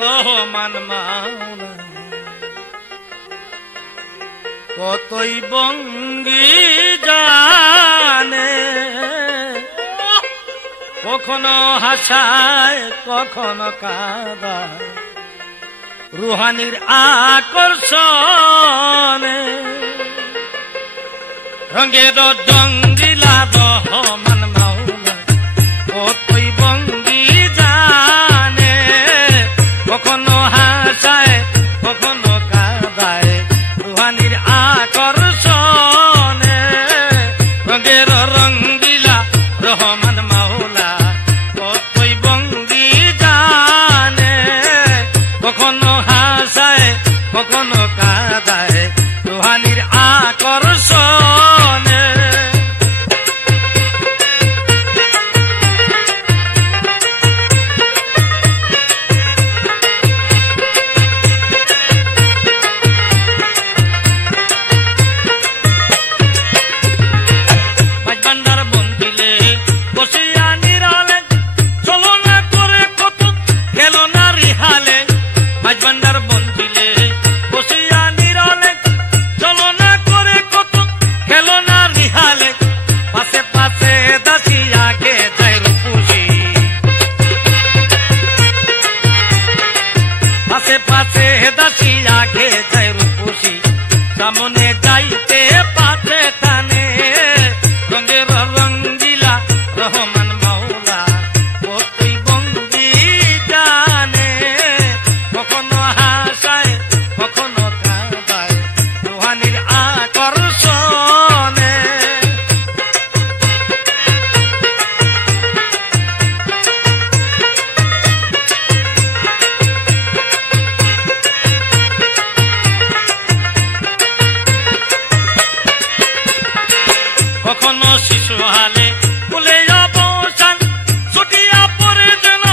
রহমান মাওলা কতই বঙ্গি জানে, কখনো হাসায় কখনো কাঁদায় রুহানির আকর্ষণে। রঙের রঙ্গিলা রহমান মাওলা কতই বঙ্গি জানে, কখনো হাসায় কখনো কাঁদায় রুহানির আকর্ষণে। রঙের রঙ্গিলা রহমান মাওলা কতই বঙ্গি জানে, কখনো হাসায় কখনো কাঁদায় রুহানির আকর্ষণে। মাঝবান্ডার বন্দিলে বসিয়া নিরালে, চলো না করে কত খেলো না রিহালে। মাঝবান্ডার বন্দিলে বসিয়া নিরালে, চলো না করে কত খেলো না রিহালে। পাশে পাশে দাসিয়া গে যায় রূপসী, পাশে পাশে দাসিয়া গে যায় রূপসী। সামনে যাইতে পাশে টানে রঙের রঙ্গিলা রহমান মাওলা কতই বঙ্গি জানে, কখনো হাসায় কখনো কাঁদায় রুহানির আকর্ষণে। কখনো শিশু হালে ফুলে অবসান, ছুটিয়া পড়ে যেন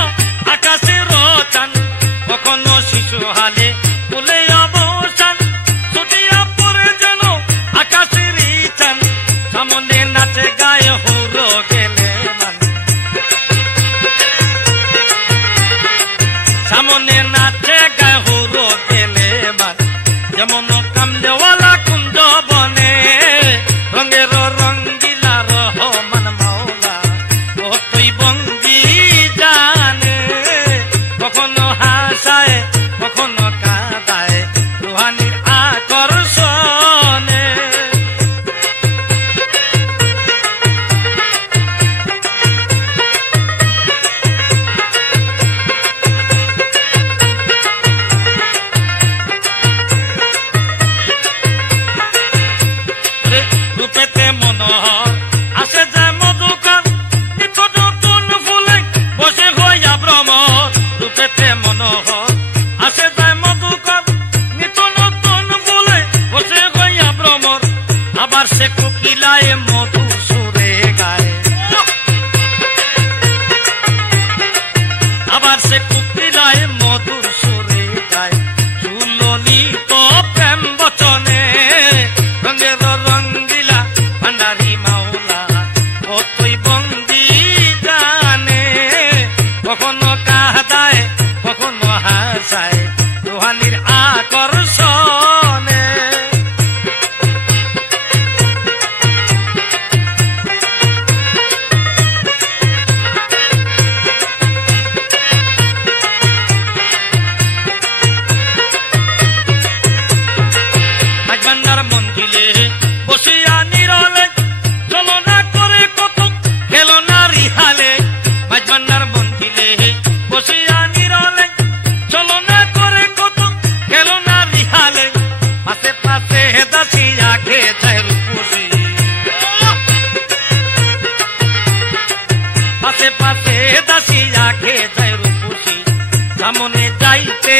আকাশের চান। কখনো শিশু হালে ফুলে অবসান, ছুটিয়া পড়ে যেন আকাশের চান। সামনে নাচে গায়ে হুরো গেলে মান, সামনে নাচে গায়ে হুরো গেলে মান। যেমন কামলেওয়ালা কুঞ্জ বনে রঙের রঙ্গিলা রহমান মাওলা কতই বঙ্গি জানে, কখনো হাসায় কখনো কাঁদায় রুহানির আকর্ষণে। রূপেতে মনোহর আসে যায় মধুকর, নিত্য নতুন ফুলে বসে হইয়া ভ্রমর। রূপেতে মনোহর আসে যায় মধুকর, নিত্য নতুন ফুলে বসে হইয়া ভ্রমর। আবার সে কোকিলায় মধু সুরে গায়, আবার সে কোকিলায় মধুর সুরে গায় সুললিত প্রেম বচনে। রঙের রঙ্গিলা ভান্ডারি মাওলা কতই বঙ্গি জানে, কখনো কাঁদায় কখনো হাসায় রুহানির আকর্ষণে। মাঝবান্ডার মন্দিরে বসিয়া নিরলে, চলো না করে কত খেলো না রিহালে। মাঝবান্ডার মন্দিরে বসিয়া নিরলে, চলো না করে কত খেলো না রিহালে। পাশে পাশে দাসিয়া গে যায় রূপসী, পাশে পাশে দাসিয়া গে যায় রূপসী। সামনে যাইতে